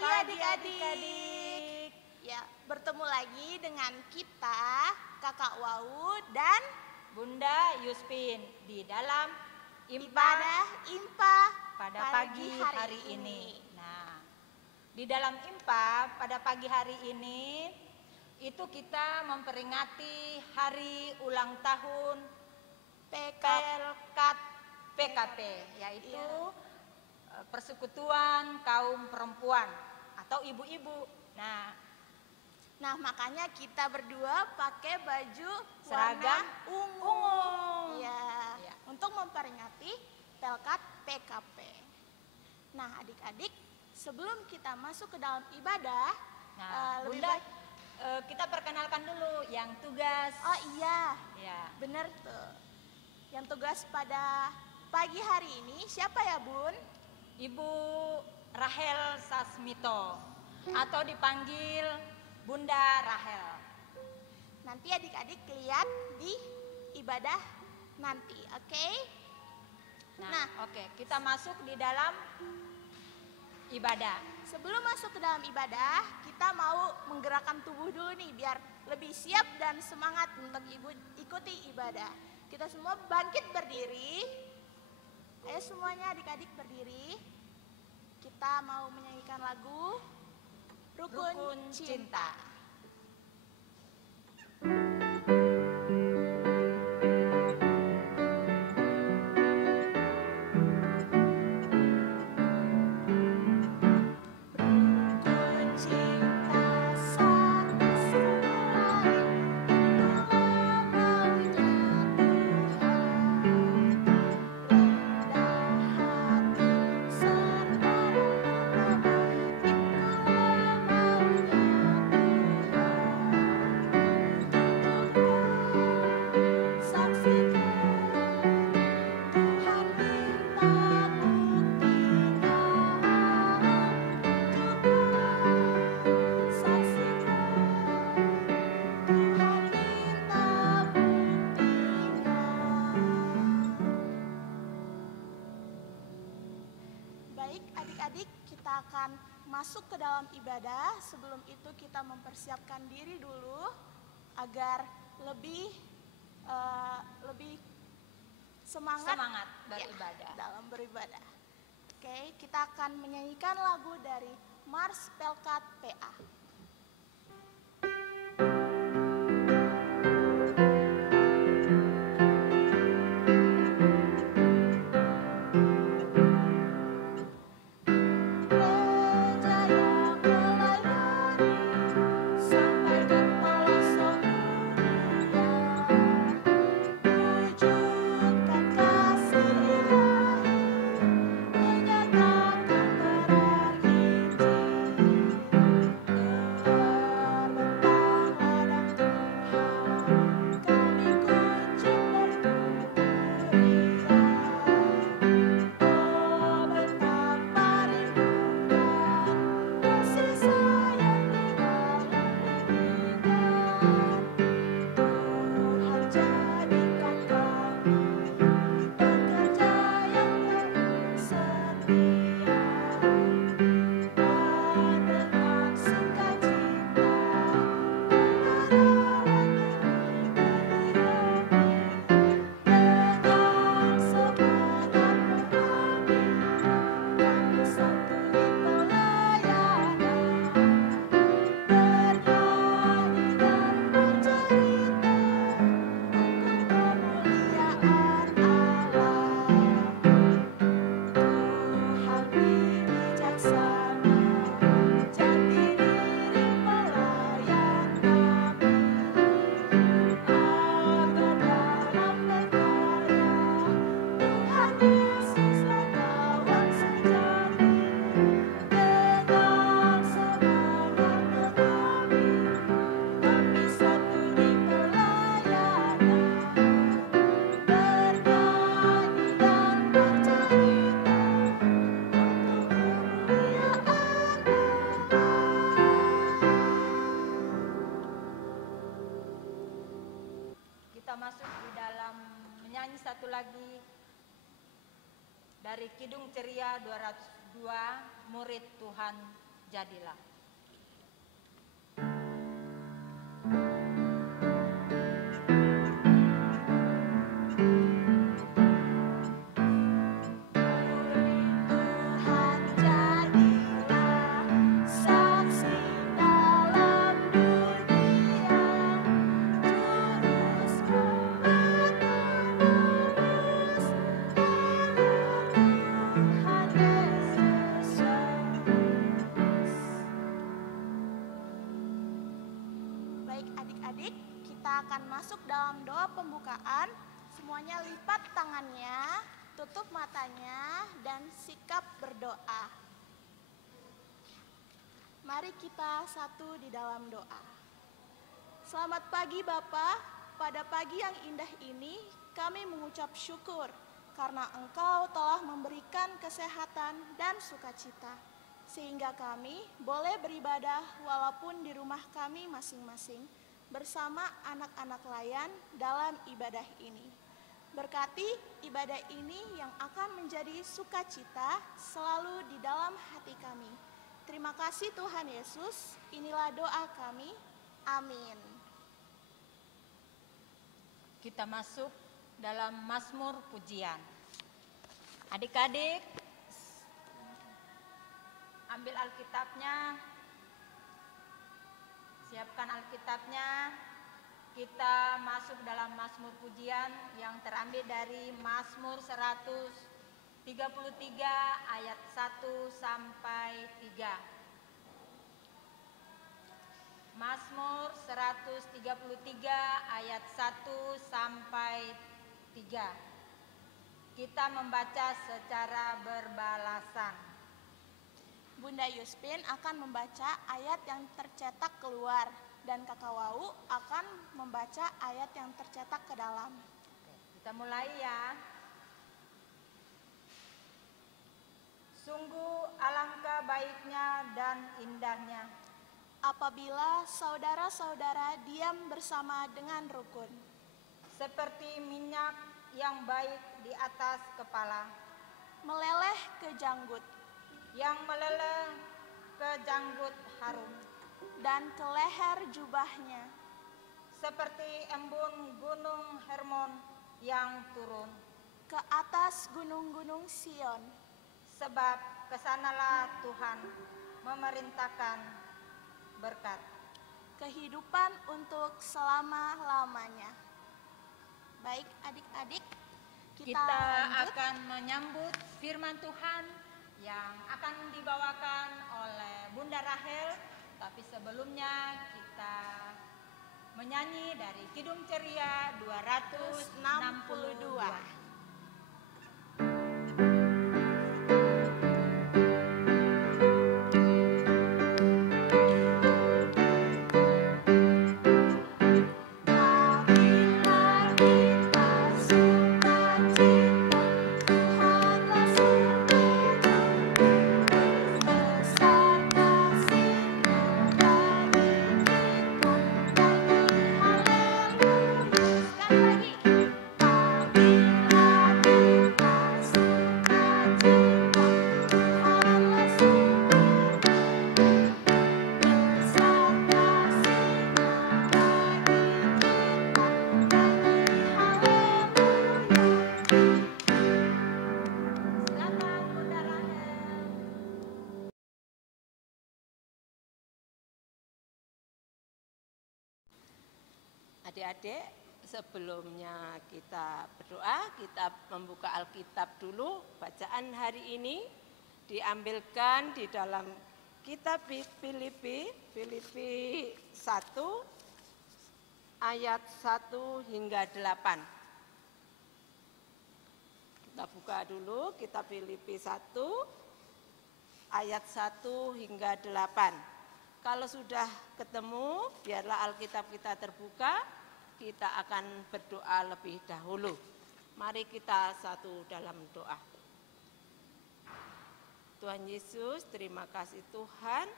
pagi adik-adik. Ya, bertemu lagi dengan kita, Kakak Wau dan Bunda Yuspin di dalam ibadah IMPA pada pagi hari ini. Nah, di dalam IMPA pada pagi hari ini itu kita memperingati hari ulang tahun Pelkat PKP, yaitu Persekutuan Kaum Perempuan atau ibu-ibu. Nah, makanya kita berdua pakai baju seragam warna ungu. Ya. Untuk memperingati Pelkat PKP. Nah, adik-adik, sebelum kita masuk ke dalam ibadah, lebih Bunda, baik kita perkenalkan dulu yang tugas. Oh iya, Ya. bener tuh. Yang tugas pada pagi hari ini siapa ya, Bun? Ibu Rahel Sasmito atau dipanggil Bunda Rahel. Nanti adik-adik lihat di ibadah nanti, oke? Oke, kita masuk di dalam ibadah. Sebelum masuk ke dalam ibadah, kita mau menggerakkan tubuh dulu nih biar lebih siap dan semangat untuk ikuti ibadah. Kita semua bangkit berdiri. Ayo semuanya adik-adik berdiri. Kita mau menyanyikan lagu Rukun Cinta. Baik adik-adik, kita akan masuk ke dalam ibadah. Sebelum itu kita mempersiapkan diri dulu agar lebih semangat beribadah. Dalam beribadah. Oke, kita akan menyanyikan lagu dari Mars Pelkat PA. Dari Kidung Ceria 202, Murid Tuhan jadilah. Tuhan jadilah saksi dalam dunia, juru selamat menebus Tuhan Yesus. Baik adik-adik, kita akan masuk dalam doa pembukaan. Semuanya lipat tangannya, tutup matanya, dan sikap berdoa. Mari kita satu di dalam doa. Selamat pagi Bapa, pada pagi yang indah ini kami mengucap syukur karena Engkau telah memberikan kesehatan dan sukacita, sehingga kami boleh beribadah walaupun di rumah kami masing-masing bersama anak-anak layan dalam ibadah ini. Berkati ibadah ini yang akan menjadi sukacita selalu di dalam hati kami. Terima kasih Tuhan Yesus, inilah doa kami. Amin. Kita masuk dalam Mazmur pujian. Adik-adik, ambil Alkitabnya, siapkan Alkitabnya. Kita masuk dalam Mazmur pujian yang terambil dari Mazmur 133 ayat 1 sampai 3. Mazmur 133 ayat 1 sampai 3. Kita membaca secara berbalasan. Bunda Yuspin akan membaca ayat yang tercetak keluar dan Kakak Wau akan membaca ayat yang tercetak ke dalam. Kita mulai ya. Sungguh alangkah baiknya dan indahnya Apabila saudara-saudara diam bersama dengan rukun, seperti minyak yang baik di atas kepala, meleleh ke janggut, yang meleleh ke janggut harum, dan ke leher jubahnya, seperti embun gunung Hermon yang turun. ke atas gunung-gunung Sion. Sebab kesanalah Tuhan memerintahkan berkat, Kehidupan untuk selama-lamanya. Baik adik-adik, kita lanjut. akan menyambut firman Tuhan yang akan dibawakan oleh Bunda Rahel. Tapi sebelumnya kita menyanyi dari Kidung Ceria 262. Adik-adik, sebelumnya kita berdoa, kita membuka Alkitab dulu. Bacaan hari ini diambilkan di dalam kitab Filipi 1 ayat 1 hingga 8. Kita buka dulu kitab Filipi 1 ayat 1 hingga 8. Kalau sudah ketemu, biarlah Alkitab kita terbuka. Kita akan berdoa lebih dahulu. Mari kita satu dalam doa. Tuhan Yesus, terima kasih Tuhan.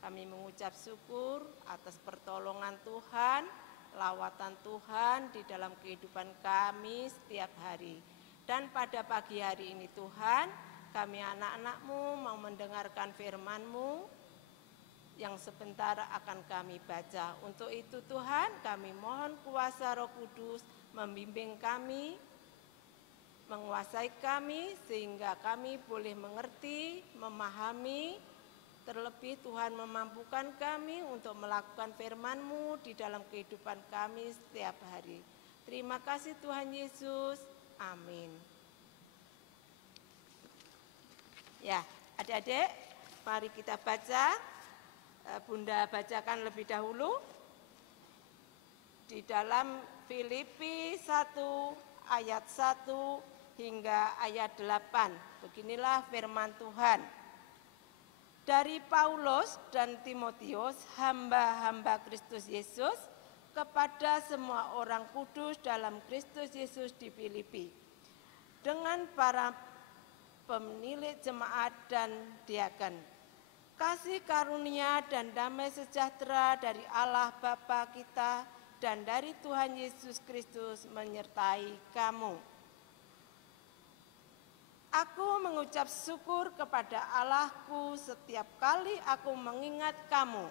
Kami mengucap syukur atas pertolongan Tuhan, lawatan Tuhan di dalam kehidupan kami setiap hari. Dan pada pagi hari ini Tuhan, kami anak-anak-Mu mau mendengarkan firman-Mu. yang sebentar akan kami baca. Untuk itu Tuhan, kami mohon kuasa Roh Kudus membimbing kami, menguasai kami, sehingga kami boleh mengerti, memahami, terlebih Tuhan memampukan kami untuk melakukan firman-Mu di dalam kehidupan kami setiap hari. Terima kasih Tuhan Yesus, amin. Ya, adik-adik, mari kita baca. Bunda bacakan lebih dahulu di dalam Filipi 1 ayat 1 hingga ayat 8. Beginilah firman Tuhan. Dari Paulus dan Timotius, hamba-hamba Kristus Yesus, kepada semua orang kudus dalam Kristus Yesus di Filipi, dengan para pemilik jemaat dan diaken. Kasih karunia dan damai sejahtera dari Allah Bapa kita dan dari Tuhan Yesus Kristus menyertai kamu. Aku mengucap syukur kepada Allahku setiap kali aku mengingat kamu,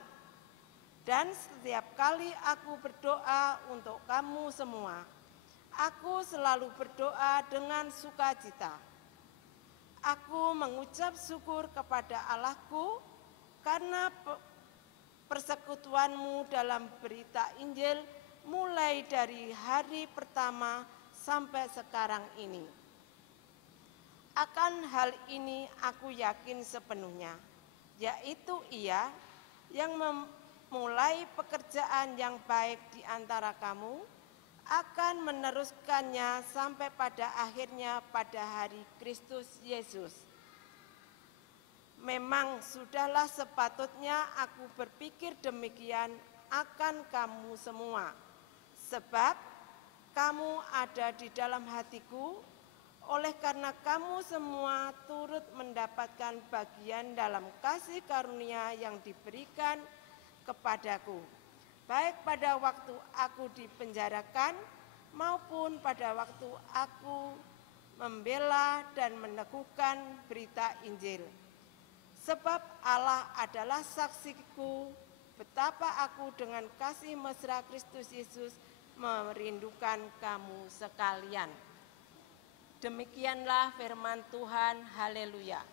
dan setiap kali aku berdoa untuk kamu semua. Aku selalu berdoa dengan sukacita. Aku mengucap syukur kepada Allahku karena persekutuanmu dalam berita Injil mulai dari hari pertama sampai sekarang ini. Akan hal ini aku yakin sepenuhnya, yaitu Ia yang memulai pekerjaan yang baik di antara kamu akan meneruskannya sampai pada akhirnya pada hari Kristus Yesus. Memang sudahlah sepatutnya aku berpikir demikian akan kamu semua, sebab kamu ada di dalam hatiku, oleh karena kamu semua turut mendapatkan bagian dalam kasih karunia yang diberikan kepadaku, baik pada waktu aku dipenjarakan maupun pada waktu aku membela dan meneguhkan berita Injil. Sebab Allah adalah saksiku betapa aku dengan kasih mesra Kristus Yesus merindukan kamu sekalian. Demikianlah firman Tuhan, haleluya.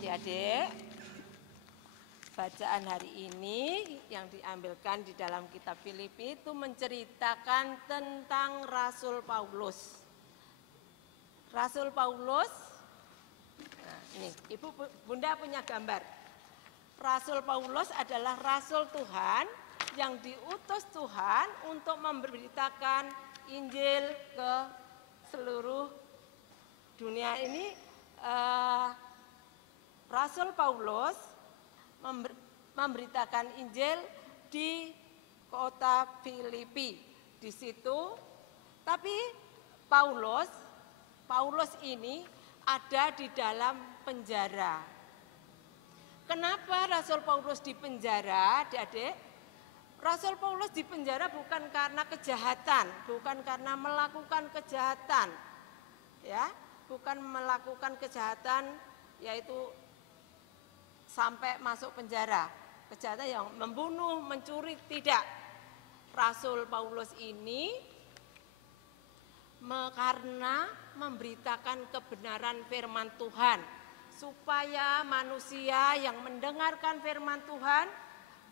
Adik-adik, bacaan hari ini yang diambilkan di dalam kitab Filipi itu menceritakan tentang Rasul Paulus. Rasul Paulus, nah ini Ibu Bunda punya gambar. Rasul Paulus adalah Rasul Tuhan yang diutus Tuhan untuk memberitakan Injil ke seluruh dunia ini. Rasul Paulus memberitakan Injil di kota Filipi. Di situ, tapi Paulus ini ada di dalam penjara. Kenapa Rasul Paulus di penjara, adik-adik? Rasul Paulus di penjara bukan karena kejahatan, bukan karena melakukan kejahatan, ya, bukan melakukan kejahatan, yaitu sampai masuk penjara, kejahatan yang membunuh, mencuri, tidak. Rasul Paulus ini karena memberitakan kebenaran firman Tuhan, supaya manusia yang mendengarkan firman Tuhan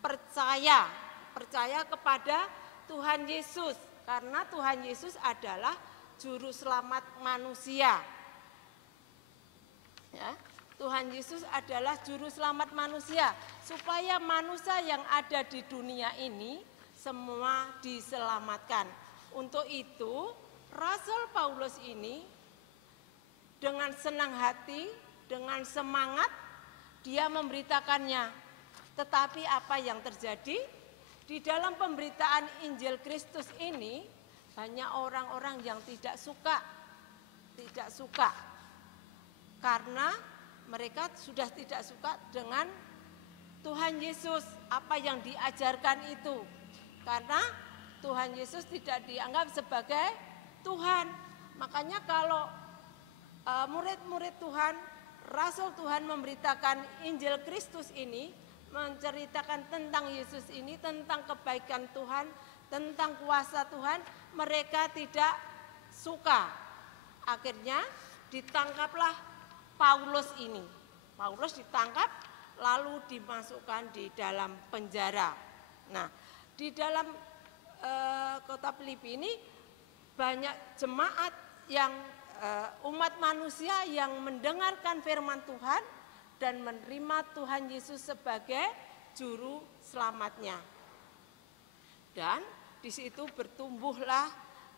percaya kepada Tuhan Yesus, karena Tuhan Yesus adalah juru selamat manusia. Ya. Tuhan Yesus adalah juru selamat manusia, supaya manusia yang ada di dunia ini semua diselamatkan. Untuk itu, Rasul Paulus ini dengan senang hati, dengan semangat, dia memberitakannya. Tetapi apa yang terjadi? Di dalam pemberitaan Injil Kristus ini, banyak orang-orang yang tidak suka. Karena mereka sudah tidak suka dengan Tuhan Yesus, apa yang diajarkan itu. Karena Tuhan Yesus tidak dianggap sebagai Tuhan. Makanya kalau murid-murid Tuhan, Rasul Tuhan memberitakan Injil Kristus ini, menceritakan tentang Yesus ini, tentang kebaikan Tuhan, tentang kuasa Tuhan, mereka tidak suka. Akhirnya ditangkaplah Paulus ini. Paulus ditangkap lalu dimasukkan di dalam penjara. Nah, di dalam kota Filipi ini banyak jemaat yang umat manusia yang mendengarkan firman Tuhan dan menerima Tuhan Yesus sebagai juru selamatnya. Dan di situ bertumbuhlah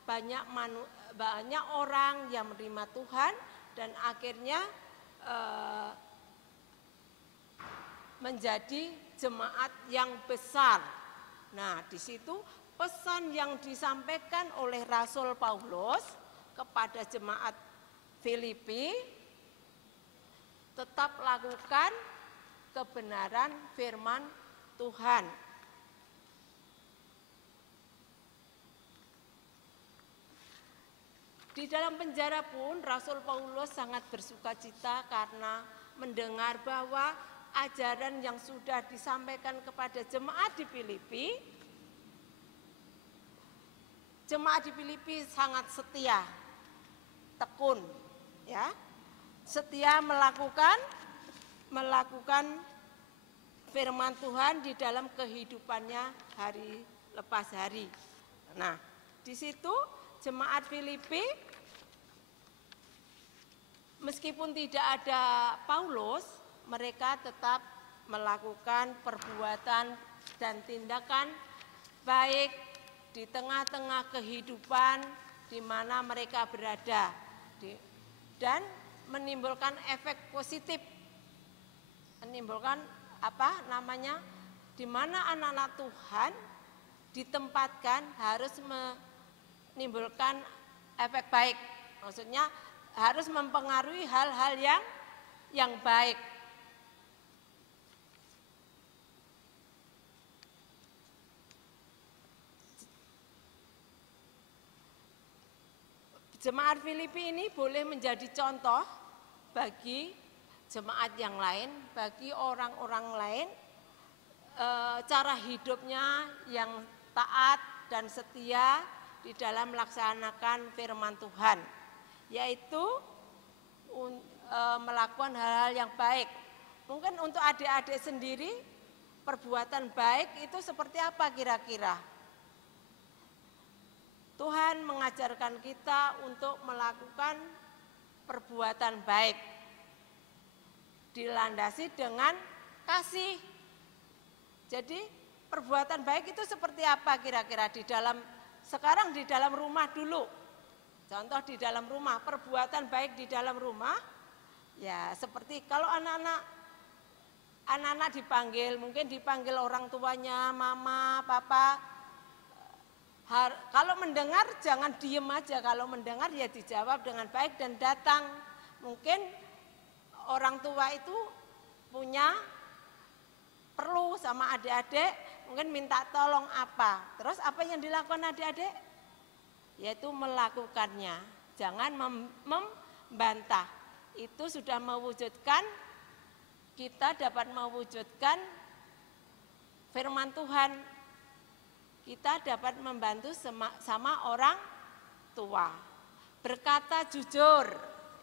banyak orang yang menerima Tuhan dan akhirnya menjadi jemaat yang besar. Nah, di situ pesan yang disampaikan oleh Rasul Paulus kepada jemaat Filipi, tetap lakukan kebenaran firman Tuhan. Di dalam penjara pun Rasul Paulus sangat bersukacita karena mendengar bahwa ajaran yang sudah disampaikan kepada jemaat di Filipi, jemaat di Filipi sangat setia, tekun, ya, setia melakukan firman Tuhan di dalam kehidupannya hari lepas hari. Nah, di situ jemaat Filipi, meskipun tidak ada Paulus, mereka tetap melakukan perbuatan dan tindakan baik di tengah-tengah kehidupan di mana mereka berada, dan menimbulkan efek positif, menimbulkan di mana anak-anak Tuhan ditempatkan harus menimbulkan efek baik, maksudnya harus mempengaruhi hal-hal yang baik. Jemaat Filipi ini boleh menjadi contoh bagi jemaat yang lain, bagi orang-orang lain, cara hidupnya yang taat dan setia di dalam melaksanakan firman Tuhan, yaitu melakukan hal-hal yang baik. Mungkin untuk adik-adik sendiri, perbuatan baik itu seperti apa kira-kira? Tuhan mengajarkan kita untuk melakukan perbuatan baik, dilandasi dengan kasih. Jadi perbuatan baik itu seperti apa kira-kira sekarang di dalam rumah dulu. Contoh di dalam rumah, perbuatan baik di dalam rumah, ya seperti kalau anak-anak dipanggil, mungkin dipanggil orang tuanya, mama, papa. Kalau mendengar jangan diem aja, kalau mendengar ya dijawab dengan baik dan datang. Mungkin orang tua itu perlu sama adik-adik, mungkin minta tolong apa. Terus apa yang dilakukan adik-adik? Yaitu melakukannya, jangan membantah. Itu sudah mewujudkan, kita dapat mewujudkan firman Tuhan. Kita dapat membantu sama orang tua. Berkata jujur,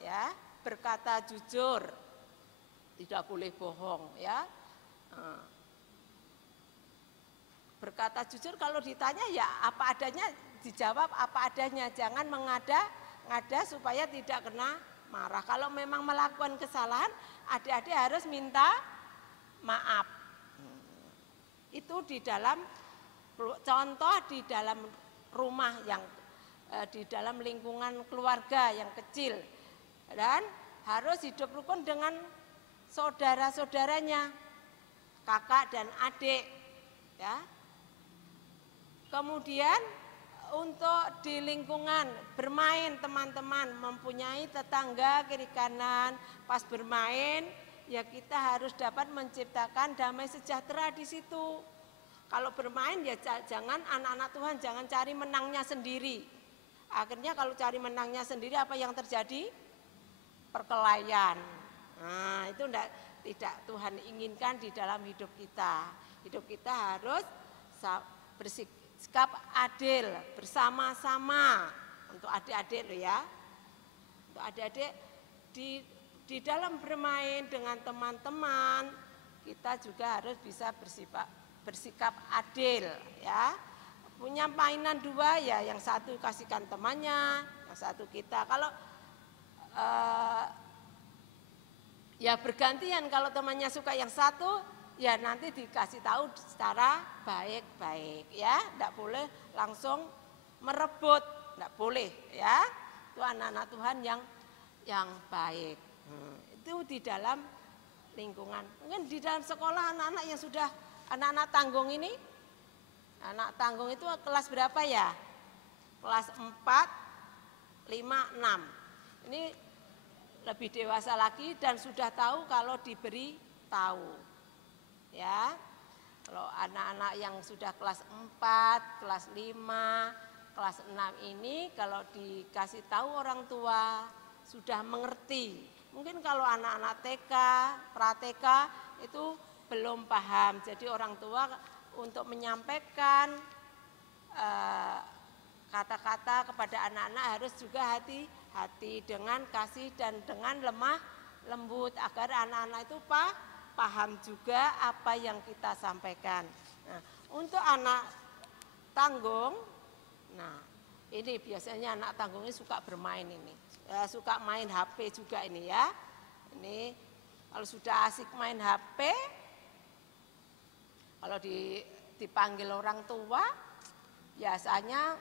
ya, berkata jujur, tidak boleh bohong, ya. Berkata jujur, kalau ditanya ya apa adanya, dijawab apa adanya, jangan mengada-ngada supaya tidak kena marah. Kalau memang melakukan kesalahan, adik-adik harus minta maaf. Itu di dalam contoh di dalam rumah yang di dalam lingkungan keluarga yang kecil, dan harus hidup rukun dengan saudara-saudaranya, kakak dan adik, ya. Kemudian untuk di lingkungan bermain teman-teman, mempunyai tetangga kiri kanan, pas bermain ya kita harus dapat menciptakan damai sejahtera di situ. Kalau bermain ya jangan, anak-anak Tuhan jangan cari menangnya sendiri. Akhirnya kalau cari menangnya sendiri apa yang terjadi? Perkelahian. Nah, itu tidak Tuhan inginkan di dalam hidup kita. Hidup kita harus bersikap adil bersama-sama. Untuk adik-adik loh ya. Untuk adik-adik di dalam bermain dengan teman-teman kita juga harus bisa bersikap adil ya. Punya mainan dua ya, yang satu kasihkan temannya, yang satu kita. Kalau ya bergantian, kalau temannya suka yang satu ya nanti dikasih tahu secara baik-baik ya. Tidak boleh langsung merebut, tidak boleh ya. Itu anak-anak Tuhan yang baik. Itu di dalam lingkungan. Mungkin di dalam sekolah anak-anak yang sudah anak-anak tanggung ini, anak tanggung itu kelas berapa ya? Kelas 4, 5, 6. Ini lebih dewasa lagi dan sudah tahu kalau diberi tahu. Ya. Kalau anak-anak yang sudah kelas 4, kelas 5, kelas 6 ini kalau dikasih tahu orang tua sudah mengerti. Mungkin kalau anak-anak TK, pra-TK itu belum paham. Jadi orang tua untuk menyampaikan kata-kata kepada anak-anak harus juga hati-hati dengan kasih dan dengan lemah lembut agar anak-anak itu paham juga apa yang kita sampaikan. Nah, untuk anak tanggung, nah ini biasanya anak tanggung ini suka bermain ini. Suka main HP juga ini ya. Ini kalau sudah asik main HP, kalau dipanggil orang tua, biasanya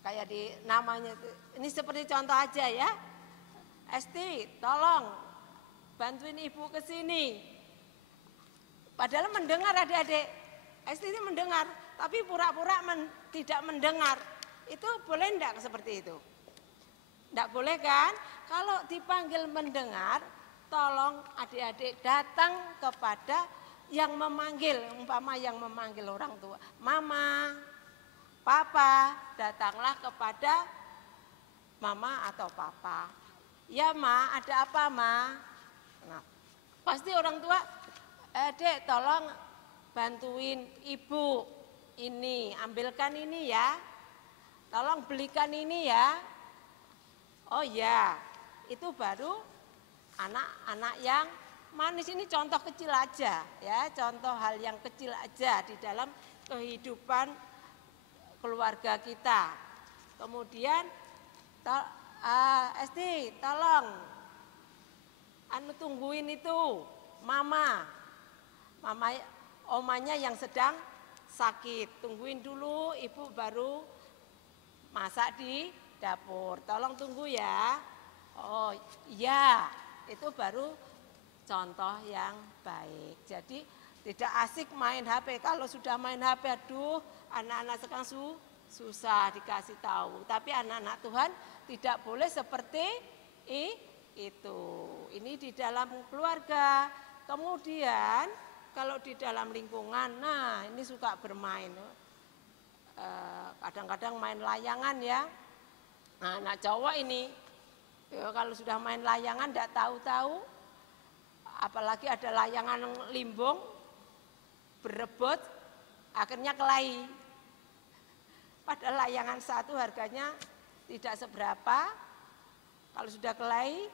kayak namanya ini seperti contoh aja ya. Esti, tolong bantuin ibu ke sini. Padahal mendengar adik-adik. Esti ini mendengar, tapi pura-pura tidak mendengar. Itu boleh enggak seperti itu? Tidak boleh kan? Kalau dipanggil mendengar, tolong adik-adik datang kepada yang memanggil, umpama yang memanggil orang tua. Mama, papa, datanglah kepada mama atau papa. Ya ma, ada apa ma? Nah, pasti orang tua, dek tolong bantuin ibu ini, ambilkan ini ya. Tolong belikan ini ya. Oh ya, itu baru anak-anak yang manis. Ini contoh kecil aja ya, contoh hal yang kecil aja di dalam kehidupan keluarga kita. Kemudian Esti tolong tungguin itu mama omanya yang sedang sakit, tungguin dulu, ibu baru masak di dapur, tolong tunggu ya. Oh iya, itu baru contoh yang baik. Jadi tidak asik main HP. Kalau sudah main HP, aduh, anak-anak sekarang susah dikasih tahu. Tapi anak-anak Tuhan tidak boleh seperti itu. Ini di dalam keluarga. Kemudian kalau di dalam lingkungan, nah ini suka bermain. Kadang-kadang main layangan ya. Nah, anak cowok ini ya, kalau sudah main layangan tidak tahu-tahu, apalagi ada layangan limbung, berebut, akhirnya kelahi. Padahal layangan satu harganya tidak seberapa, kalau sudah kelahi,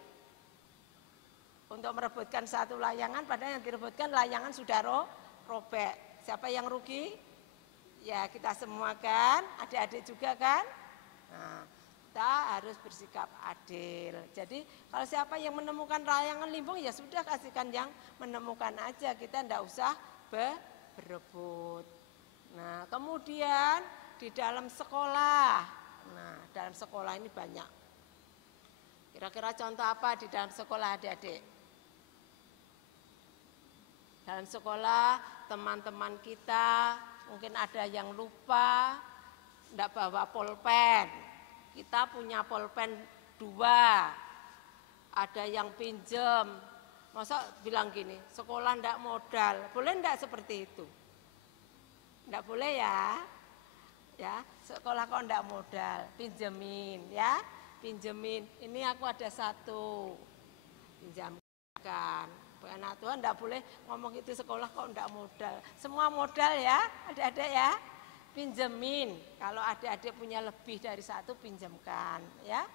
untuk merebutkan satu layangan, padahal yang direbutkan layangan sudah robek. Siapa yang rugi? Ya kita semua kan, adik-adik juga kan. Nah, kita harus bersikap adil. Jadi kalau siapa yang menemukan layangan limbung ya sudah kasihkan yang menemukan aja, kita tidak usah berebut. Nah kemudian di dalam sekolah, nah dalam sekolah ini banyak. Kira-kira contoh apa di dalam sekolah adik-adik? Dalam sekolah teman-teman kita mungkin ada yang lupa enggak bawa pulpen. Kita punya pulpen 2. Ada yang pinjem. Masa bilang gini, sekolah enggak modal. Boleh enggak seperti itu? Enggak boleh ya. Ya, sekolah kok enggak modal, pinjemin ya. Pinjemin. Ini aku ada 1. Pinjamkan. Anak Tuhan enggak boleh ngomong itu sekolah kok enggak modal. Semua modal ya, adik-adik ya. Pinjemin. Kalau adik-adik punya lebih dari 1, pinjamkan ya.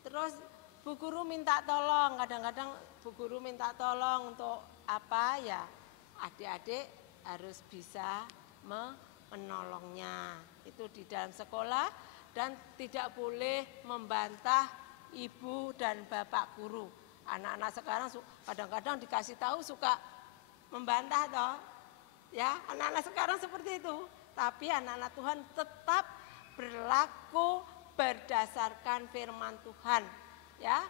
Terus Bu Guru minta tolong, kadang-kadang Bu Guru minta tolong untuk apa ya? Adik-adik harus bisa menolongnya. Itu di dalam sekolah, dan tidak boleh membantah ibu dan bapak guru. Anak-anak sekarang kadang-kadang dikasih tahu suka membantah toh. Ya, anak-anak sekarang seperti itu. Tapi anak-anak Tuhan tetap berlaku berdasarkan firman Tuhan, ya,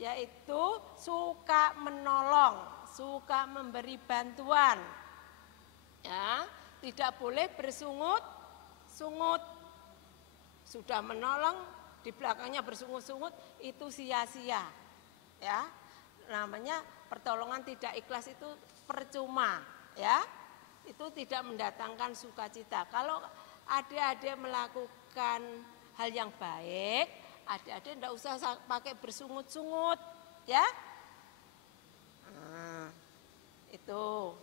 yaitu suka menolong, suka memberi bantuan, ya, tidak boleh bersungut-sungut. Sudah menolong, di belakangnya bersungut-sungut, itu sia-sia, ya. Namanya pertolongan tidak ikhlas itu percuma, ya. Itu tidak mendatangkan sukacita. Kalau adik-adik melakukan hal yang baik, adik-adik tidak usah pakai bersungut-sungut, ya. Nah, itu.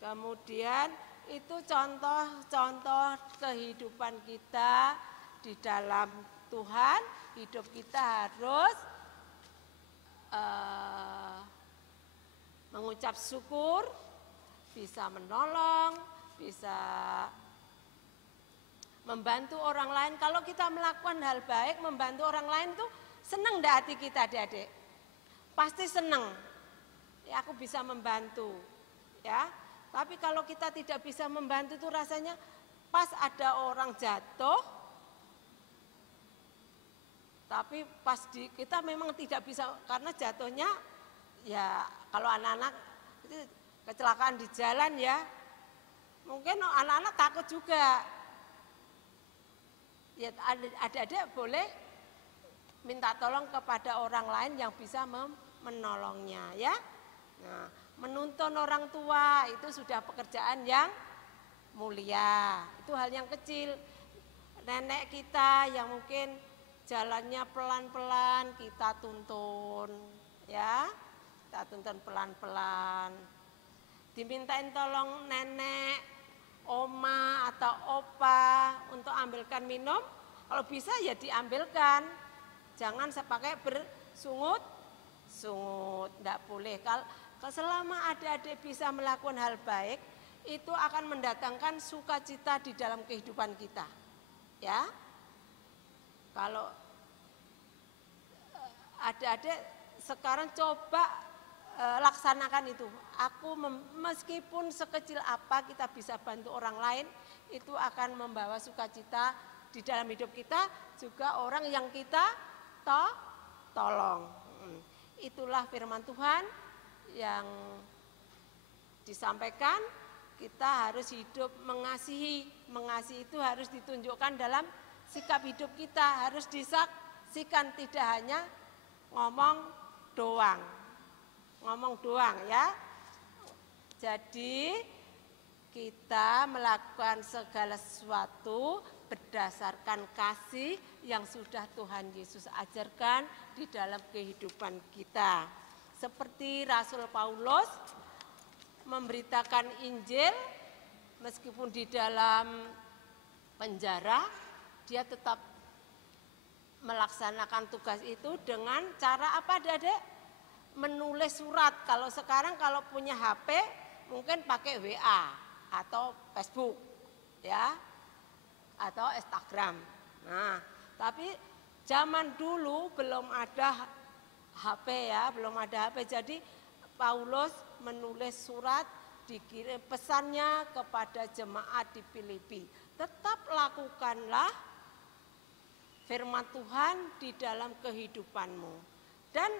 Kemudian itu contoh-contoh kehidupan kita di dalam Tuhan. Hidup kita harus mengucap syukur, bisa menolong, bisa membantu orang lain. Kalau kita melakukan hal baik, membantu orang lain tuh senang enggak hati kita, adik-adik? Pasti senang. Ya, aku bisa membantu, ya. Tapi kalau kita tidak bisa membantu tuh rasanya pas ada orang jatuh, tapi pas kita memang tidak bisa karena jatuhnya ya kalau anak-anak itu kecelakaan di jalan ya, mungkin anak-anak takut juga. Ya, adik-adik boleh minta tolong kepada orang lain yang bisa menolongnya, ya. Nah, menuntun orang tua itu sudah pekerjaan yang mulia. Itu hal yang kecil. Nenek kita yang mungkin jalannya pelan-pelan kita tuntun, ya. Kita tuntun pelan-pelan. Dimintain tolong nenek, oma atau opa untuk ambilkan minum, kalau bisa ya diambilkan. Jangan pakai bersungut-sungut, enggak boleh. Kalau selama adik-adik bisa melakukan hal baik, itu akan mendatangkan sukacita di dalam kehidupan kita. Ya. Kalau adik-adik sekarang coba laksanakan itu. Aku meskipun sekecil apa kita bisa bantu orang lain, itu akan membawa sukacita di dalam hidup kita, juga orang yang kita tolong. Itulah firman Tuhan yang disampaikan. Kita harus hidup mengasihi. Mengasihi itu harus ditunjukkan dalam sikap hidup kita, harus disaksikan, tidak hanya ngomong doang ya. Jadi kita melakukan segala sesuatu berdasarkan kasih yang sudah Tuhan Yesus ajarkan di dalam kehidupan kita. Seperti Rasul Paulus memberitakan Injil meskipun di dalam penjara, dia tetap melaksanakan tugas itu dengan cara apa, Adik? Menulis surat. Kalau sekarang kalau punya HP mungkin pakai WA atau Facebook, ya, atau Instagram. Nah, tapi zaman dulu belum ada HP ya, belum ada HP. Jadi Paulus menulis surat, dikirim pesannya kepada jemaat di Filipi. Tetap lakukanlah firman Tuhan di dalam kehidupanmu. Dan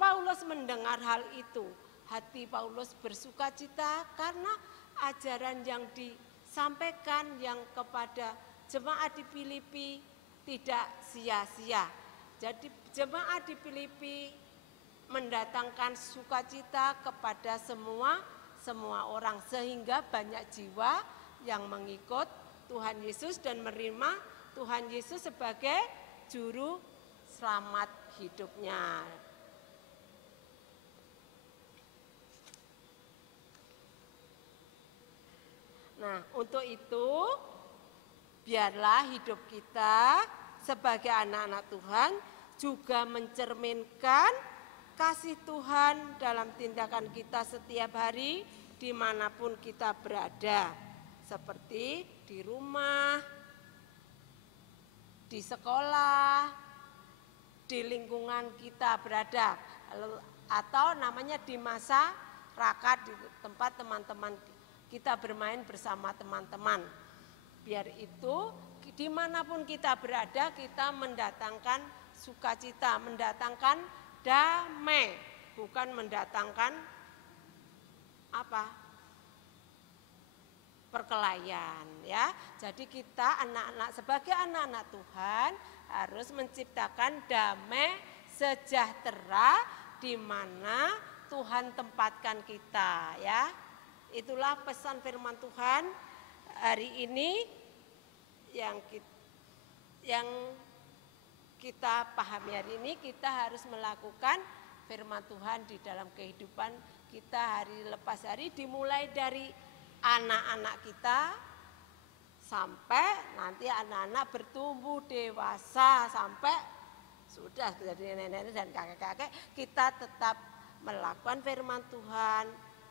Paulus mendengar hal itu. Hati Paulus bersukacita karena ajaran yang disampaikan yang kepada jemaat di Filipi tidak sia-sia. Jadi jemaat di Filipi mendatangkan sukacita kepada semua orang, sehingga banyak jiwa yang mengikut Tuhan Yesus dan menerima Tuhan Yesus sebagai juru selamat hidupnya. Nah, untuk itu biarlah hidup kita sebagai anak-anak Tuhan juga mencerminkan kasih Tuhan dalam tindakan kita setiap hari dimanapun kita berada, seperti di rumah, di sekolah, di lingkungan kita berada, atau namanya di masyarakat, di tempat teman-teman kita bermain bersama teman-teman. Biar itu dimanapun kita berada, kita mendatangkan sukacita, mendatangkan damai, bukan mendatangkan perkelahian, ya. Jadi kita sebagai anak-anak Tuhan harus menciptakan damai sejahtera di mana Tuhan tempatkan kita, ya. Itulah pesan firman Tuhan hari ini yang kita pahami hari ini. Kita harus melakukan firman Tuhan di dalam kehidupan kita hari lepas hari, dimulai dari anak-anak kita sampai nanti anak-anak bertumbuh dewasa, sampai sudah jadi nenek-nenek dan kakek-kakek, kita tetap melakukan firman Tuhan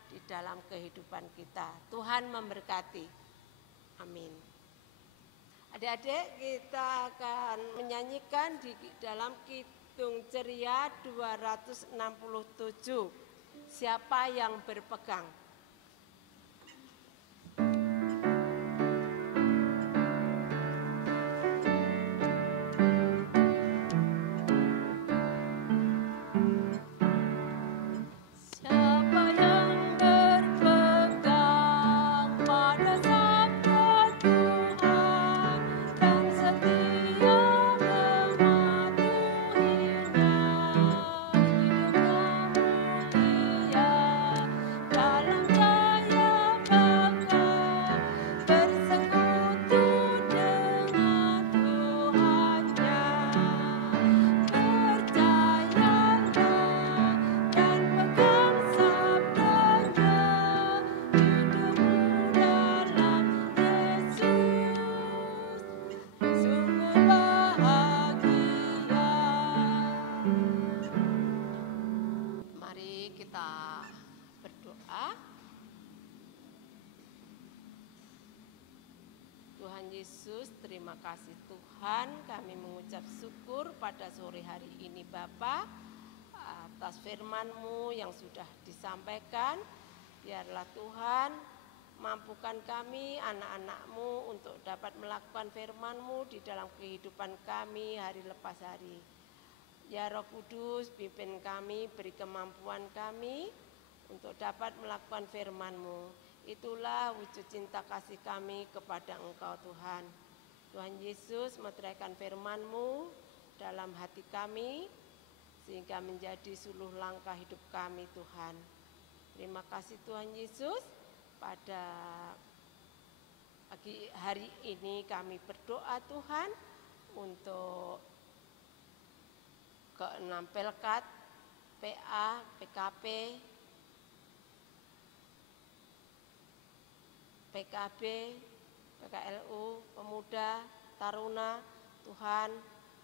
di dalam kehidupan kita. Tuhan memberkati. Amin. Adik-adik, kita akan menyanyikan di dalam Kidung Ceria 267. Siapa yang berpegang? Yesus, terima kasih Tuhan, kami mengucap syukur pada sore hari ini Bapa atas firman-Mu yang sudah disampaikan. Biarlah Tuhan mampukan kami anak-anak-Mu untuk dapat melakukan firman-Mu di dalam kehidupan kami hari lepas hari. Ya Roh Kudus, pimpin kami, beri kemampuan kami untuk dapat melakukan firman-Mu. Itulah wujud cinta kasih kami kepada Engkau Tuhan. Tuhan Yesus, meteraikan firman-Mu dalam hati kami, sehingga menjadi suluh langkah hidup kami Tuhan. Terima kasih Tuhan Yesus, pada pagi hari ini kami berdoa Tuhan untuk ke-6 Pelkat, PA, PKP, PKB, PKLU, Pemuda, Taruna. Tuhan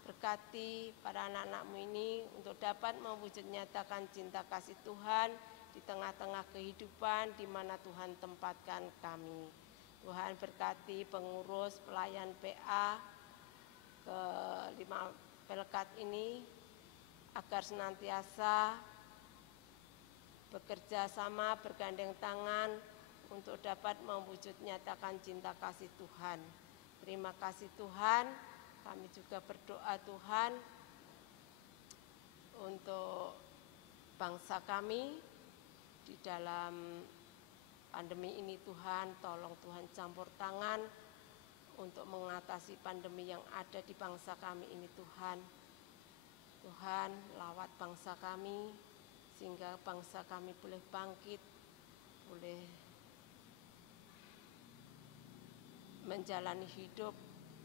berkati para anak-anak-Mu ini untuk dapat mewujud nyatakan cinta kasih Tuhan di tengah-tengah kehidupan di mana Tuhan tempatkan kami. Tuhan berkati pengurus pelayan PA ke-5 Pelkat ini agar senantiasa bekerja sama, bergandeng tangan untuk dapat mewujud nyatakan cinta kasih Tuhan. Terima kasih Tuhan, kami juga berdoa Tuhan untuk bangsa kami di dalam pandemi ini Tuhan. Tolong Tuhan campur tangan untuk mengatasi pandemi yang ada di bangsa kami ini Tuhan. Tuhan, lawat bangsa kami sehingga bangsa kami boleh bangkit, boleh menjalani hidup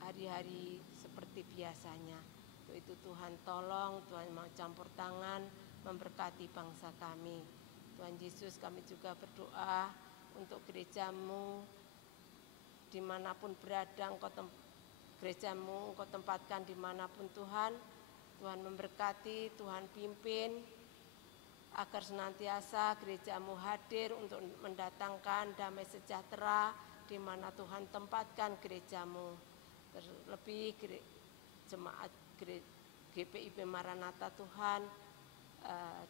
hari-hari seperti biasanya. Untuk itu Tuhan tolong, Tuhan mau campur tangan, memberkati bangsa kami. Tuhan Yesus, kami juga berdoa untuk gereja-Mu, dimanapun berada gereja-Mu Engkau tempatkan dimanapun Tuhan. Tuhan memberkati, Tuhan pimpin, agar senantiasa gereja-Mu hadir untuk mendatangkan damai sejahtera di mana Tuhan tempatkan gereja-Mu. Terlebih jemaat GPIB Maranatha Tuhan,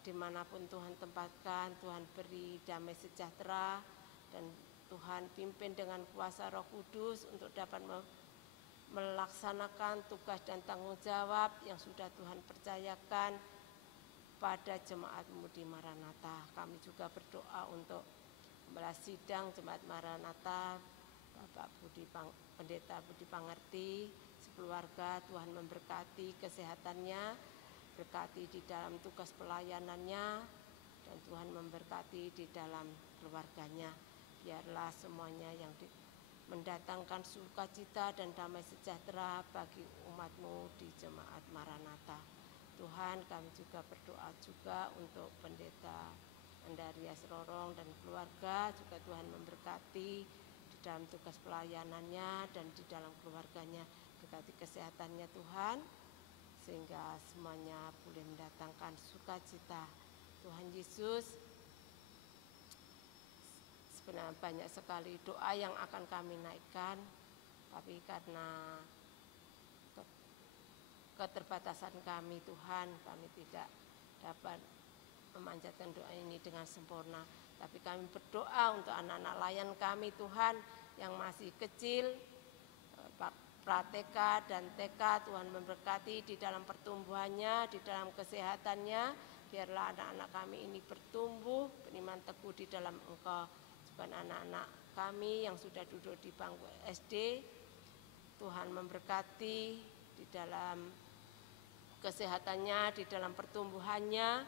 dimanapun Tuhan tempatkan, Tuhan beri damai sejahtera, dan Tuhan pimpin dengan kuasa Roh Kudus untuk dapat melaksanakan tugas dan tanggung jawab yang sudah Tuhan percayakan pada jemaat-Mu di Maranatha. Kami juga berdoa untuk Kepala Sidang Jemaat Maranatha, Bapak Pendeta Budi Pangerti, sekeluarga. Tuhan memberkati kesehatannya, berkati di dalam tugas pelayanannya, dan Tuhan memberkati di dalam keluarganya. Biarlah semuanya yang mendatangkan sukacita dan damai sejahtera bagi umat-Mu di Jemaat Maranatha. Tuhan, kami juga berdoa juga untuk Pendeta Andarias Rorong dan keluarga, juga Tuhan memberkati di dalam tugas pelayanannya dan di dalam keluarganya, berkati kesehatannya Tuhan, sehingga semuanya boleh mendatangkan sukacita. Tuhan Yesus, sebenarnya banyak sekali doa yang akan kami naikkan, tapi karena keterbatasan kami Tuhan, kami tidak dapat memanjatkan doa ini dengan sempurna. Tapi kami berdoa untuk anak-anak layan kami Tuhan yang masih kecil, pra-TK dan TK. Tuhan memberkati di dalam pertumbuhannya, di dalam kesehatannya. Biarlah anak-anak kami ini bertumbuh beriman teguh di dalam Engkau. Juga anak-anak kami yang sudah duduk di bangku SD, Tuhan memberkati di dalam kesehatannya, di dalam pertumbuhannya,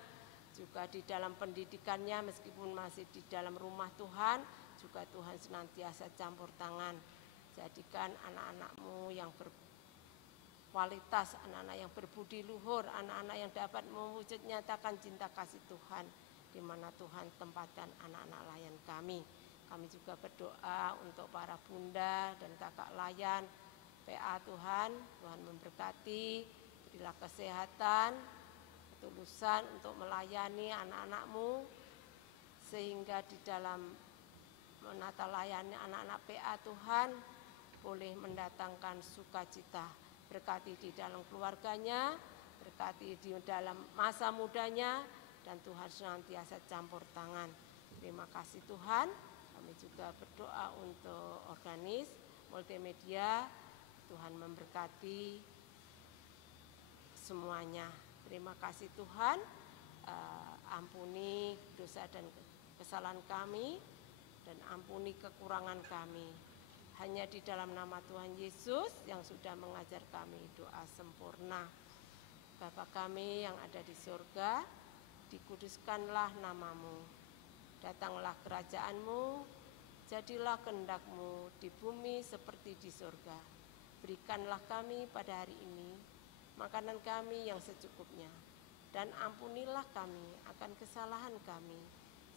juga di dalam pendidikannya, meskipun masih di dalam rumah Tuhan, juga Tuhan senantiasa campur tangan. Jadikan anak-anak-Mu yang berkualitas, anak-anak yang berbudi luhur, anak-anak yang dapat mewujud nyatakan cinta kasih Tuhan, di mana Tuhan tempatkan anak-anak layan kami. Kami juga berdoa untuk para bunda dan kakak layan PA Tuhan, Tuhan memberkati, berilah kesehatan, ketulusan untuk melayani anak-anak-Mu, sehingga di dalam menata layani anak-anak PA Tuhan boleh mendatangkan sukacita. Berkati di dalam keluarganya, berkati di dalam masa mudanya, dan Tuhan senantiasa campur tangan. Terima kasih Tuhan. Kami juga berdoa untuk organis multimedia, Tuhan memberkati semuanya. Terima kasih Tuhan, ampuni dosa dan kesalahan kami, dan ampuni kekurangan kami. Hanya di dalam nama Tuhan Yesus yang sudah mengajar kami doa sempurna. Bapa kami yang ada di surga, dikuduskanlah nama-Mu, datanglah kerajaan-Mu, jadilah kehendak-Mu di bumi seperti di surga. Berikanlah kami pada hari ini makanan kami yang secukupnya, dan ampunilah kami akan kesalahan kami,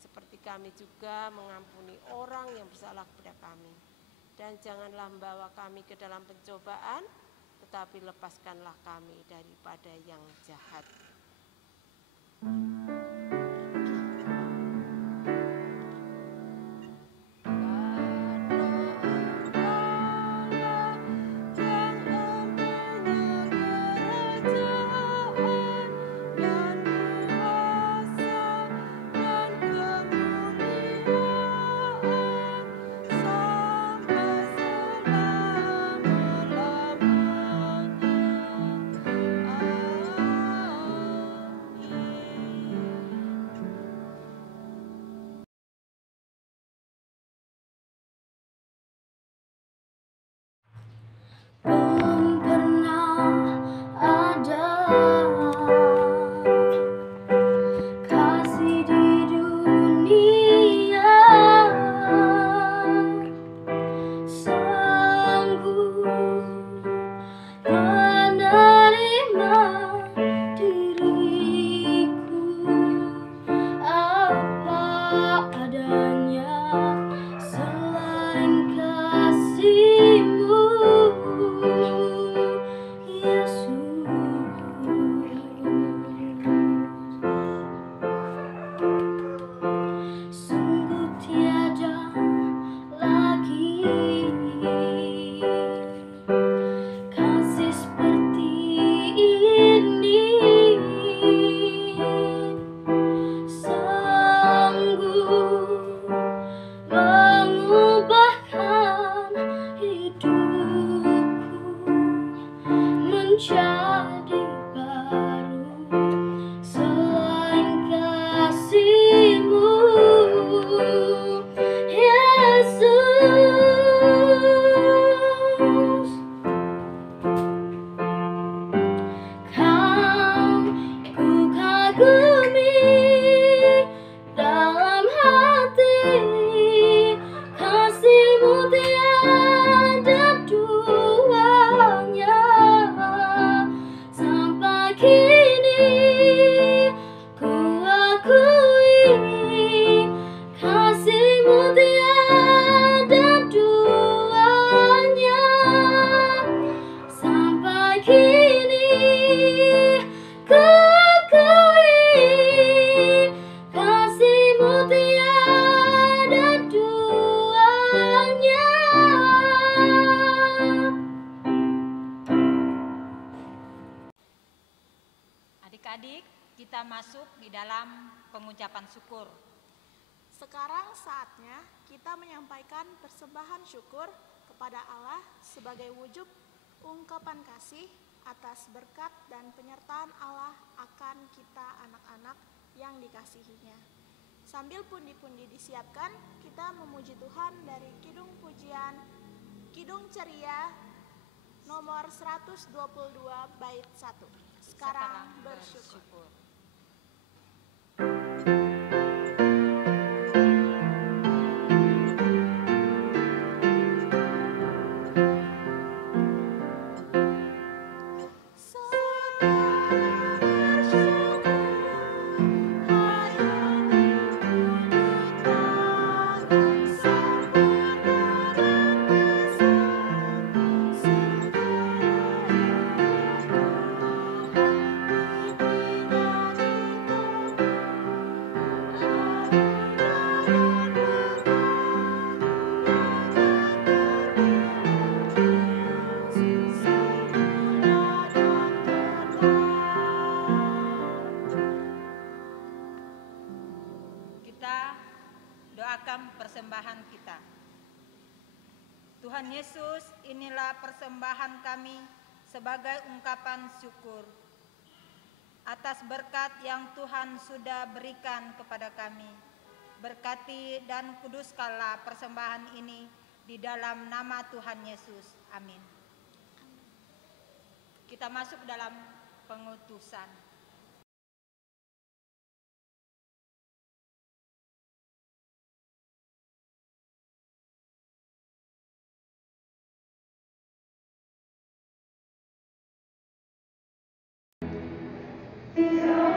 seperti kami juga mengampuni orang yang bersalah kepada kami. Dan janganlah membawa kami ke dalam pencobaan, tetapi lepaskanlah kami daripada yang jahat. belum pernah ada kasih di dunia sanggup menerima diriku apa adanya selain kasih-Mu, Yesus. Sungguh tiada lagi kasih seperti ini, sanggup mengubahkan hidupku menjadi baru selain kasih-Mu, Yesus. Ku kagumi dalam hati, kasih-Mu tiada duanya. Sampai kini ku akui kasih-Mu tiada duanya. Sampai kini ku akui kasih-Mu tiada duanya. Adik-adik, kita masuk di dalam pengucapan syukur. Sekarang saatnya kita menyampaikan persembahan syukur kepada Allah sebagai wujud ungkapan kasih atas berkat dan penyertaan Allah akan kita anak-anak yang dikasihinya. Sambil pundi-pundi disiapkan, kita memuji Tuhan dari Kidung Pujian, Kidung Ceria nomor 122 bait 1. Sekarang bersyukur. Persembahan kita. Tuhan Yesus, inilah persembahan kami sebagai ungkapan syukur atas berkat yang Tuhan sudah berikan kepada kami. Berkati dan kuduskanlah persembahan ini di dalam nama Tuhan Yesus. Amin. Kita masuk dalam pengutusan. Hidup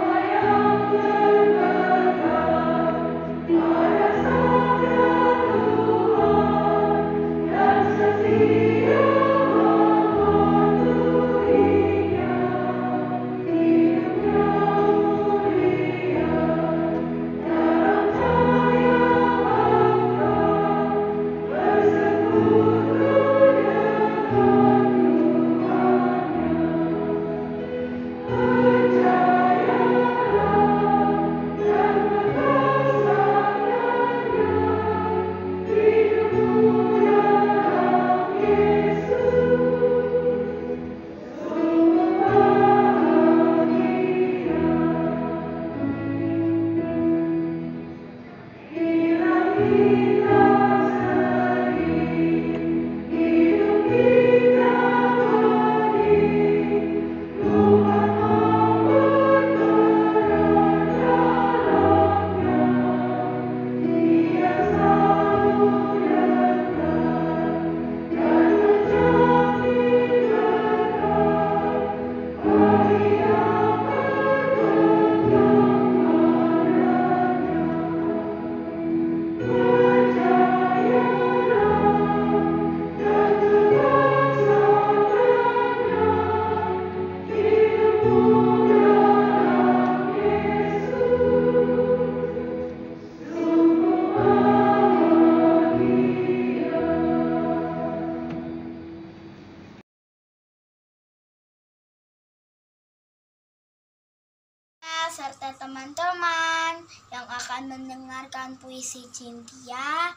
serta teman-teman yang akan mendengarkan puisi Cynthia.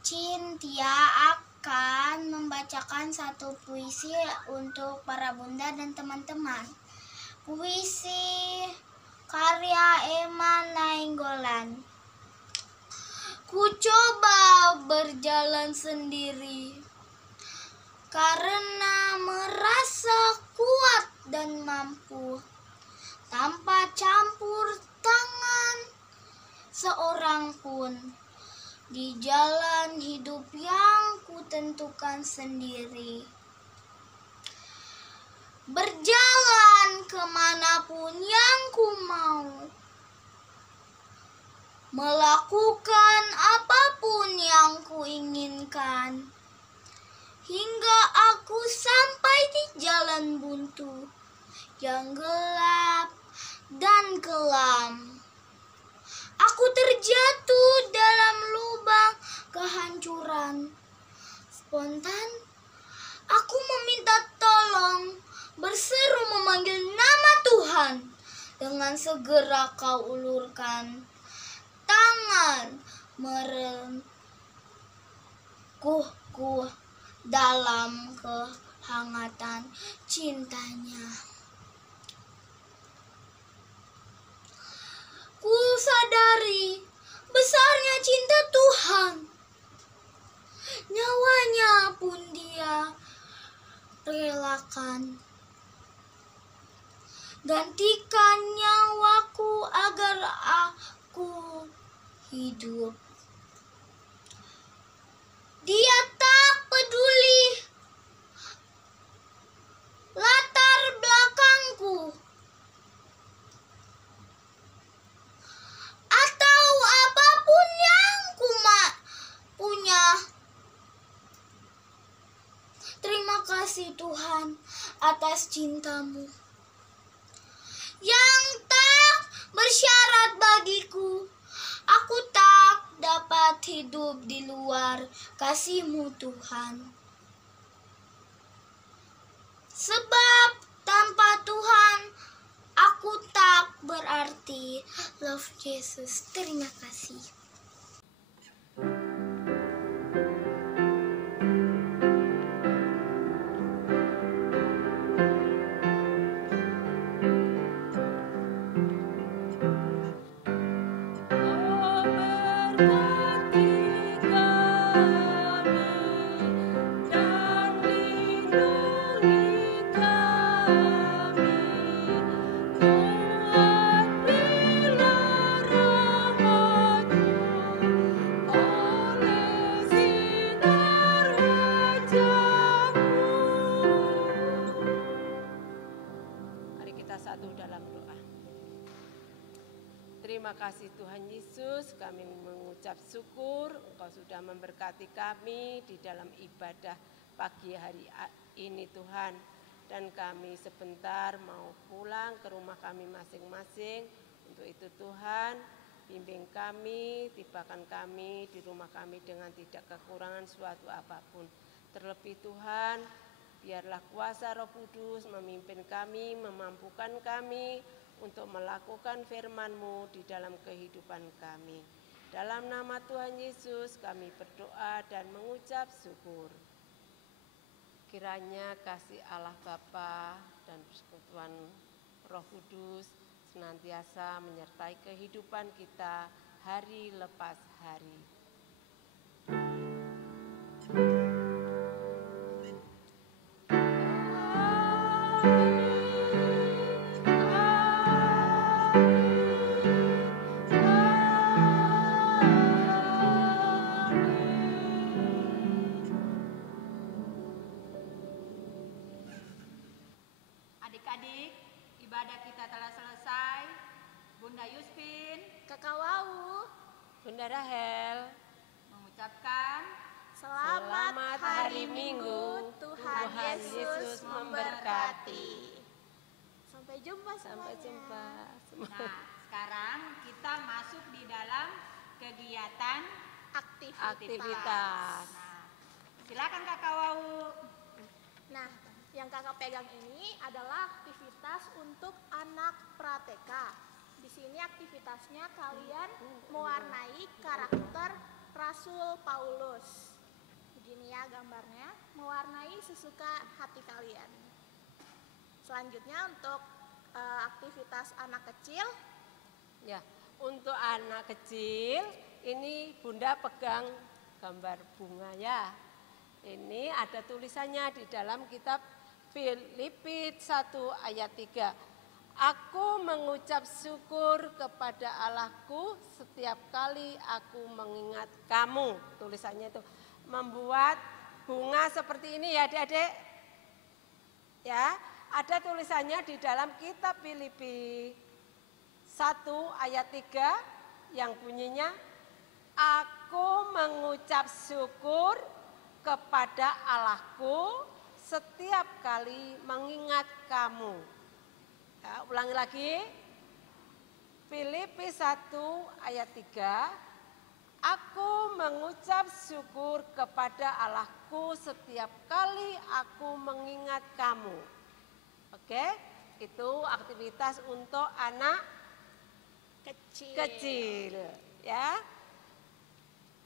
Cynthia akan membacakan satu puisi untuk para bunda dan teman-teman. Puisi karya Emma Nainggolan. Ku coba berjalan sendiri karena merasa kuat dan mampu, tanpa campur tangan seorang pun, di jalan hidup yang kutentukan sendiri. Berjalan kemanapun yang ku mau, melakukan apapun yang kuinginkan, hingga aku sampai di jalan buntu yang gelap dan kelam. Aku terjatuh dalam lubang kehancuran. Spontan, aku meminta tolong, berseru memanggil nama Tuhan. Dengan segera kau ulurkan tangan, merengkuhku dalam kehangatan cintanya. Ku sadari besarnya cinta Tuhan. Nyawanya pun Dia relakan. Gantikan nyawaku agar aku hidup. Dia tak peduli latar belakangku atau apapun yang ku punya. Terima kasih Tuhan atas cintamu yang tak bersyarat bagiku. Aku tak dapat hidup di luar kasih-Mu Tuhan. Sebab tanpa Tuhan aku tak berarti. Love Jesus. Terima kasih. Terima kasih Tuhan Yesus, kami mengucap syukur Engkau sudah memberkati kami di dalam ibadah pagi hari ini Tuhan. Dan kami sebentar mau pulang ke rumah kami masing-masing. Untuk itu Tuhan, bimbing kami, tibakan kami di rumah kami dengan tidak kekurangan suatu apapun. Terlebih Tuhan, biarlah kuasa Roh Kudus memimpin kami, memampukan kami untuk melakukan firman-Mu di dalam kehidupan kami. Dalam nama Tuhan Yesus kami berdoa dan mengucap syukur. Kiranya kasih Allah Bapa dan persekutuan Roh Kudus senantiasa menyertai kehidupan kita hari lepas hari. Adik-adik, ibadah kita telah selesai. Bunda Yuspin, Kakak Wau, Bunda Rahel mengucapkan selamat hari Minggu. Tuhan Yesus memberkati. Sampai jumpa Sampai semuanya. jumpa. Nah, sekarang kita masuk di dalam kegiatan Aktivitas. Nah, silakan Kakak Wau. Nah, Yang kakak pegang ini adalah aktivitas untuk anak pra-TK. Di sini aktivitasnya kalian mewarnai karakter Rasul Paulus. Begini ya gambarnya, mewarnai sesuka hati kalian. Selanjutnya untuk aktivitas anak kecil. Ya, untuk anak kecil ini Bunda pegang gambar bunga ya. Ini ada tulisannya di dalam kitab Filipi 1 ayat 3. Aku mengucap syukur kepada Allahku setiap kali aku mengingat kamu. Tulisannya itu membuat bunga seperti ini ya adik-adik. Ya, ada tulisannya di dalam kitab Filipi 1 ayat 3 yang bunyinya, aku mengucap syukur kepada Allahku setiap kali mengingat kamu. Ya, ulangi lagi. Filipi 1 ayat 3. Aku mengucap syukur kepada Allahku setiap kali aku mengingat kamu. Oke, itu aktivitas untuk anak kecil ya.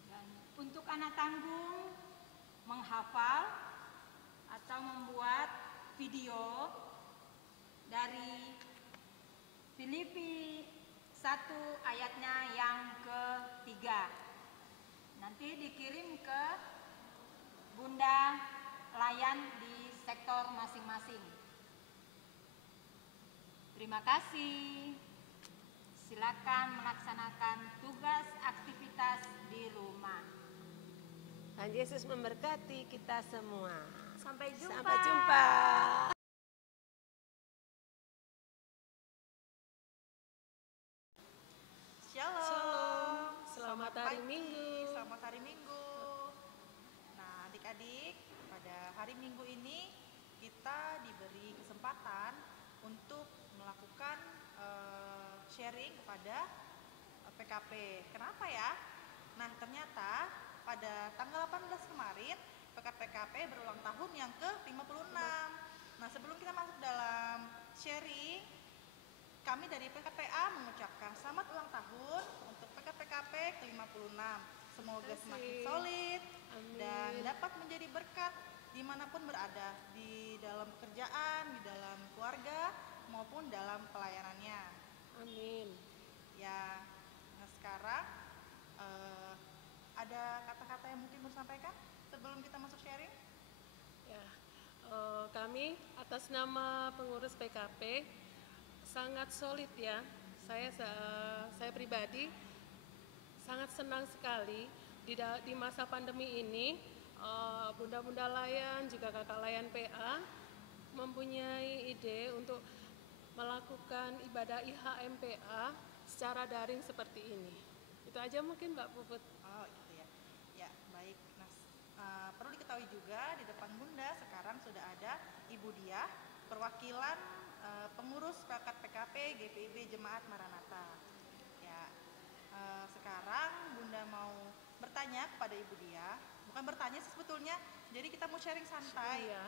Dan untuk anak tanggung menghafal atau membuat video dari Filipi 1 ayatnya yang ketiga. Nanti dikirim ke Bunda Layan di sektor masing-masing. Terima kasih. Silakan melaksanakan tugas aktivitas di rumah. Tuhan Yesus memberkati kita semua. Sampai jumpa. Sampai jumpa. Shalom. Selamat hari pagi, Minggu. Selamat hari Minggu. Nah, adik-adik, pada hari Minggu ini kita diberi kesempatan untuk melakukan sharing kepada PKP. Kenapa ya? Nah, ternyata pada tanggal 18 kemarin PKP berulang tahun yang ke-56. Nah, sebelum kita masuk dalam sharing, kami dari PKPA mengucapkan selamat ulang tahun untuk PKP ke-56. Semoga semakin solid dan dapat menjadi berkat dimanapun berada, di dalam pekerjaan, di dalam keluarga, maupun dalam pelayanannya. Amin. Ya, nah sekarang ada kata-kata yang mungkin mau sampaikan sebelum kita masuk sharing? Ya, kami atas nama pengurus PKP sangat solid ya. Saya pribadi sangat senang sekali di masa pandemi ini. Bunda-bunda layan juga kakak layan PA mempunyai ide untuk melakukan ibadah IHMPA secara daring seperti ini. Itu aja mungkin Mbak Puput. Oh gitu ya. Ya baik. Nah perlu diketahui juga di depan Bunda sekarang sudah ada Ibu Diah, perwakilan pengurus perangkat PKP GPIB Jemaat Maranatha. Ya sekarang Bunda mau bertanya kepada Ibu Diah, bukan bertanya sih sebetulnya. Jadi kita mau sharing santai. Iya.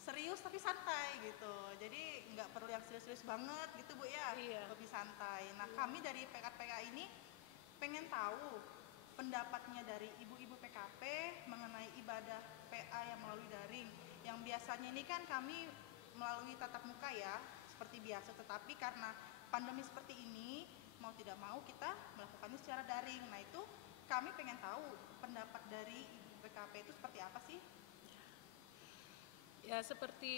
Serius tapi santai gitu, jadi nggak perlu yang serius-serius banget gitu Bu ya, Iya. lebih santai. Nah kami dari PKPK ini pengen tahu pendapatnya dari ibu-ibu PKP mengenai ibadah PA yang melalui daring. Yang biasanya ini kan kami melalui tatap muka ya, seperti biasa, tetapi karena pandemi seperti ini, mau tidak mau kita melakukannya secara daring. Nah itu kami pengen tahu pendapat dari ibu PKP itu seperti apa sih? Ya seperti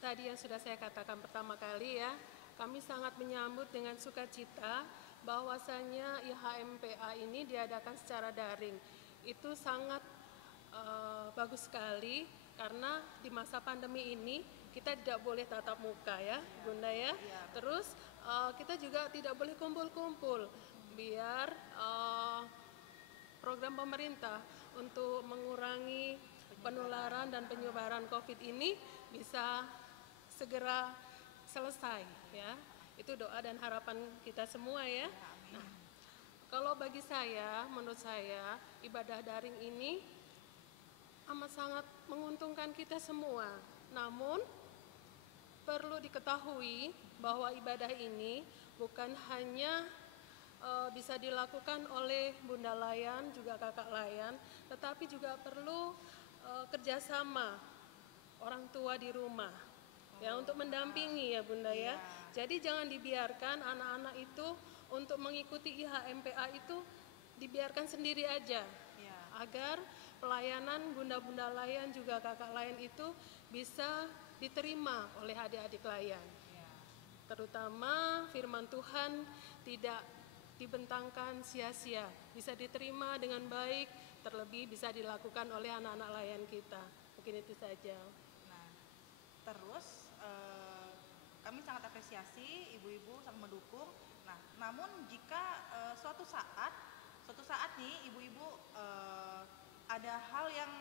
tadi yang sudah saya katakan pertama kali ya, kami sangat menyambut dengan sukacita bahwasanya IHMPA ini diadakan secara daring. Itu sangat bagus sekali karena di masa pandemi ini kita tidak boleh tatap muka ya Bunda ya. Terus kita juga tidak boleh kumpul-kumpul biar program pemerintah untuk mengurangi penularan dan penyebaran COVID ini bisa segera selesai ya. Itu doa dan harapan kita semua ya. Nah, kalau bagi saya, menurut saya ibadah daring ini amat sangat menguntungkan kita semua Namun perlu diketahui bahwa ibadah ini bukan hanya bisa dilakukan oleh Bunda Layan, juga Kakak Layan, tetapi juga perlu kerjasama orang tua di rumah, ya, untuk mendampingi ya Bunda ya. Jadi jangan dibiarkan anak-anak itu untuk mengikuti IHMPA itu dibiarkan sendiri aja, agar pelayanan Bunda-Bunda Layan juga Kakak Layan itu bisa diterima oleh adik-adik Layan. Terutama firman Tuhan tidak dibentangkan sia-sia, bisa diterima dengan baik, terlebih bisa dilakukan oleh anak-anak Layan kita. Mungkin itu saja. Nah, terus kami sangat apresiasi, ibu-ibu sangat mendukung. Nah, namun jika suatu saat nih ibu-ibu ada hal yang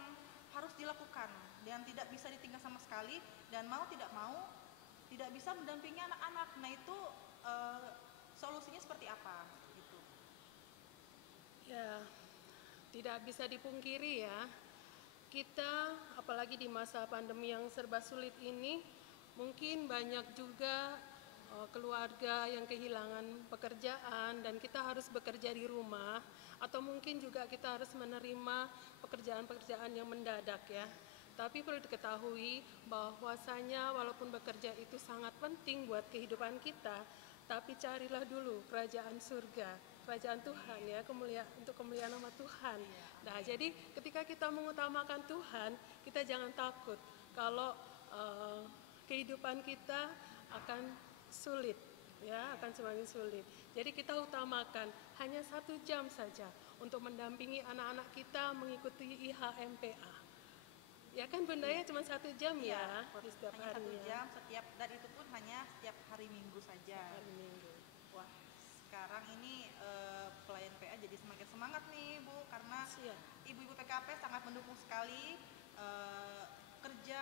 harus dilakukan dan tidak bisa ditinggal sama sekali, dan mau tidak mau tidak bisa mendampingi anak-anak. Nah, itu solusinya seperti apa? Gitu. Ya, tidak bisa dipungkiri ya, kita apalagi di masa pandemi yang serba sulit ini, mungkin banyak juga keluarga yang kehilangan pekerjaan dan kita harus bekerja di rumah, atau mungkin juga kita harus menerima pekerjaan-pekerjaan yang mendadak ya. Tapi perlu diketahui bahwasanya walaupun bekerja itu sangat penting buat kehidupan kita, tapi carilah dulu kerajaan surga, kerajaan Tuhan ya, untuk kemuliaan nama Tuhan. Nah, jadi ketika kita mengutamakan Tuhan, kita jangan takut kalau kehidupan kita akan sulit, ya, akan semakin sulit. Jadi kita utamakan hanya 1 jam saja untuk mendampingi anak-anak kita mengikuti IHMPA. Ya kan Bunda ya, cuma 1 jam ya di setiap hanya harinya. 1 jam setiap, dan itu pun hanya setiap hari Minggu saja. Hari Minggu. Wah, sekarang ini pelayan PA jadi semakin semangat nih Bu, karena ibu-ibu PKP sangat mendukung sekali kerja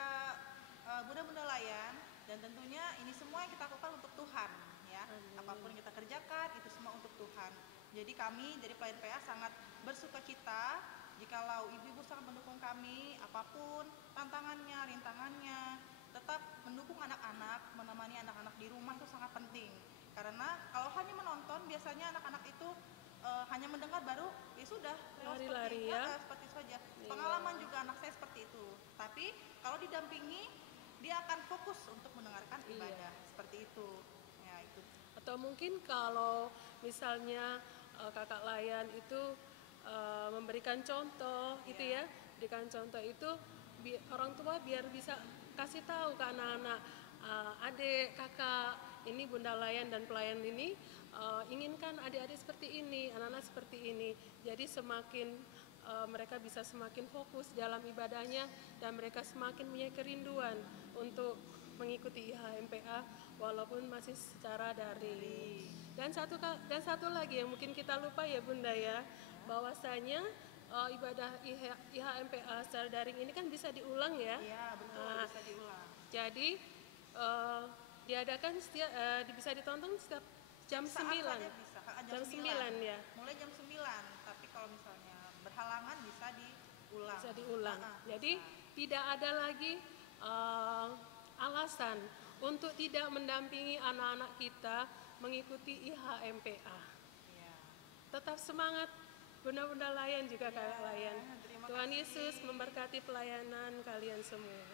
Bunda-Bunda Layan, dan tentunya ini semua yang kita lakukan untuk Tuhan ya. Apapun yang kita kerjakan itu semua untuk Tuhan. Jadi kami dari pelayan PA sangat bersukacita jikalau ibu-ibu sangat mendukung kami, apapun tantangannya, rintangannya, tetap mendukung anak-anak, menemani anak-anak di rumah itu sangat penting. Karena kalau hanya menonton, biasanya anak-anak itu hanya mendengar baru ya sudah lari-lari ya. Seperti itu saja. Pengalaman juga anak saya seperti itu. Tapi kalau didampingi, dia akan fokus untuk mendengarkan ibadah. Seperti itu. Ya, itu. Atau mungkin kalau misalnya Kakak Layan itu memberikan contoh gitu ya, berikan contoh itu orang tua biar bisa kasih tahu ke anak-anak, adik, kakak, ini Bunda Layan dan pelayan ini inginkan adik-adik seperti ini, anak-anak seperti ini. Jadi semakin mereka bisa semakin fokus dalam ibadahnya dan mereka semakin punya kerinduan untuk mengikuti IHMPA walaupun masih secara daring. Dan satu lagi yang mungkin kita lupa ya Bunda ya, bahwasanya ibadah IHMPA secara daring ini kan bisa diulang ya. Iya, betul, bisa diulang. Jadi diadakan bisa ditonton setiap jam 9. Jam 9 ya. Mulai jam 9, tapi kalau misalnya berhalangan bisa diulang. Bisa diulang. Jadi tidak ada lagi alasan untuk tidak mendampingi anak-anak kita mengikuti IHMPA. Tetap semangat Bunda-Bunda Layan juga Kakak Layan. Tuhan Yesus memberkati pelayanan kalian semua.